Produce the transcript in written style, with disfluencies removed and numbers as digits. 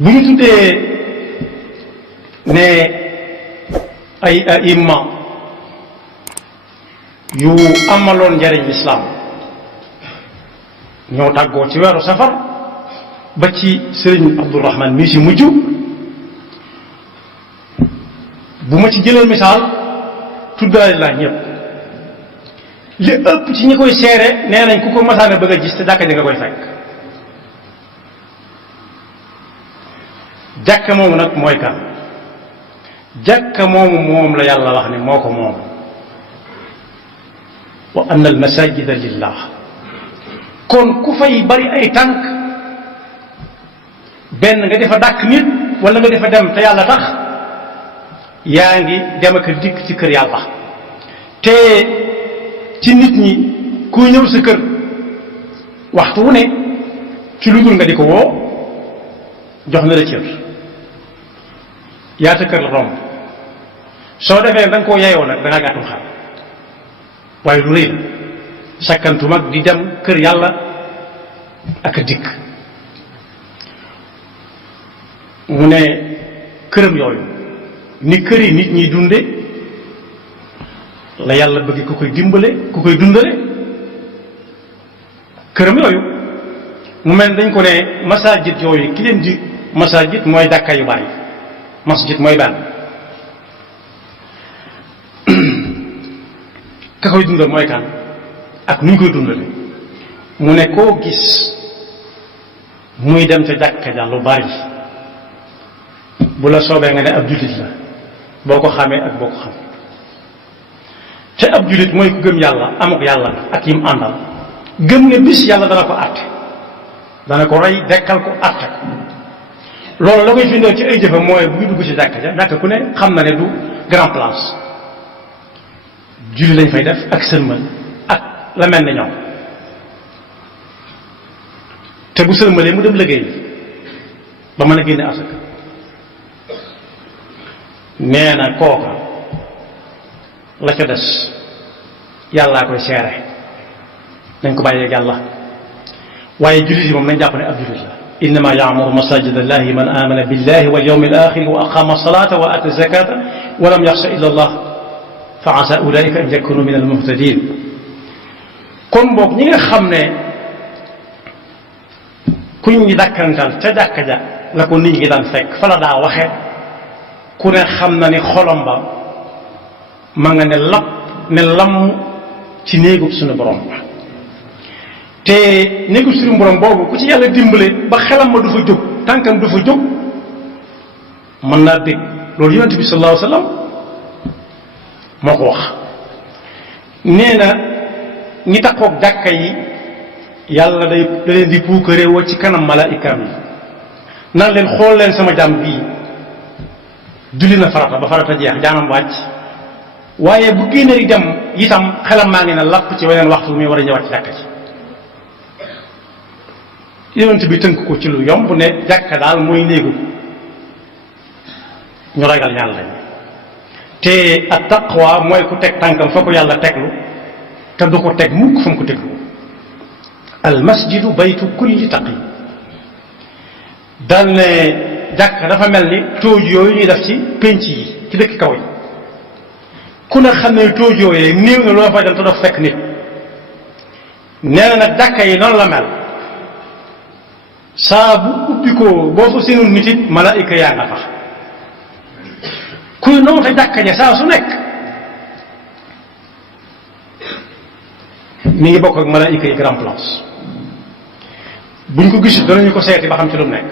bu ñu tuddee ne ay aimma yu amaloon njariñ lislaam ñoo tàggoo ci weeru safar ba ci sëriñ Abdourahman mii si mujj bu ma ci jëlee misaal tuddaale laa ñëpp li ëpp ci ñi koy seere nee nañ ku ko masaana bëgg a gis te jàkka ji nga koy fekk. jàkka moomu nag mooy kan jàkka moomu moom la yàlla wax ne moo ko moom wa anna al masajida lillah kon ku fay bari ay tànk benn nga defa dàkk nit wala nga defa dem te yàlla tax yaa ngi dem ak dikk ci kër yàlla te ci nit ñi kuy ñëw sa kër waxtu wu ne ci lu dul nga di ko woo jox na la cër yaata kër la romb soo defee da nga koo yeyoo nag da ngaa gàttum xar waaye lu rëy la sakkantu mag di dem kër yàlla ak a dikk mu ne këram yooyu ni kër yi nit ñiy dunde la yàlla bëgg ku koy dimbale ku koy dundale këram yooyu mu mel dañ ko ne masajid yooyu ki leen di masajid mooy jàkka yu bari masjid mooy benn ka koy dundal mooy kan ak nu ñu koy dundale mu ne koo gis muy dem ca jàkka ja lu bari bu la soobee nga ne ab jullit la boo ko xamee ak boo ko xam te ab jullit mooy ku gëm yàlla amuk yàlla ak yim àndal gëm ne bis yàlla dana ko àtte dana ko rey dekkal ko àtte ko loolu la koy firndeel ci ay jëfam mooy bu ñu dugg ci jàkka ja jàkka ku ne xam na ne du grand place julli lañ fay def ak sëlmal ak la mel ne ñoom te bu sëlmalee mu dem liggéey ba mën a génne asaka nee na kooka la ca des yàllaa koy seere nañ ko bàyyee yàlla waaye jullit yi moom nañ jàpp ne ab jullit la innama yaamuru masajid allahi man amana billahi wal yawmi al axiri wa aqama salata wa ata zakata wa lam yaxsha illa allah fa asa ulaika an yakunu min al muhtadin kon boog ñi nga xam ne kuñ ñi dakkantal ca jàkka ja la ko nit ñi daan fekk fa la daa waxe ku ne xam na ni xolom ba ma nga ne lapp ne lamm ci néegub suñu borom te néegub suñu borom boobu ku ci yàlla dimbale ba xelam ma du fa jóg tànkam du fa jóg mën naa dégg loolu yonent bi sallallahu alayhi wa sallam moo ko wax nee na ñi takkook jàkka yi yàlla da leen di puukare woo ci kanam malaikaam yi nan leen xool leen sama jaam bii julli na farata ba farata jeex jaanam wàcc waaye bu génnee dem itam xelam maa ngi ne lapp ci weneen waxtu mi war a ñëwaat ci jàkka ci yonent bi tënk ko ci lu yomb ne jàkka daal mooy néegu ñu ragal yàlla lañ te at taqwa mooy ku teg tànkam fa ko yàlla teglu te du ko teg mukk fa mu ko teglu al masjidu baytu kulli taqi dal ne jàkka dafa mel ni tóoj yooyu ñuy def ci pénc yi ci dëkk kaw yi ku ne xam ne tóoj yooyee néew na loo fay dem te doo fekk nit nee na nag jàkka yi noonu la mel saa bu ubbi ko boo fa seenul nit it malaayika yaa nga fa kuy noonu te jàkka ja saa su nekk mi ngi bokk ak malaayika yi grand place buñ ko gisul danañu ko seeti ba xam ci lu mu nekk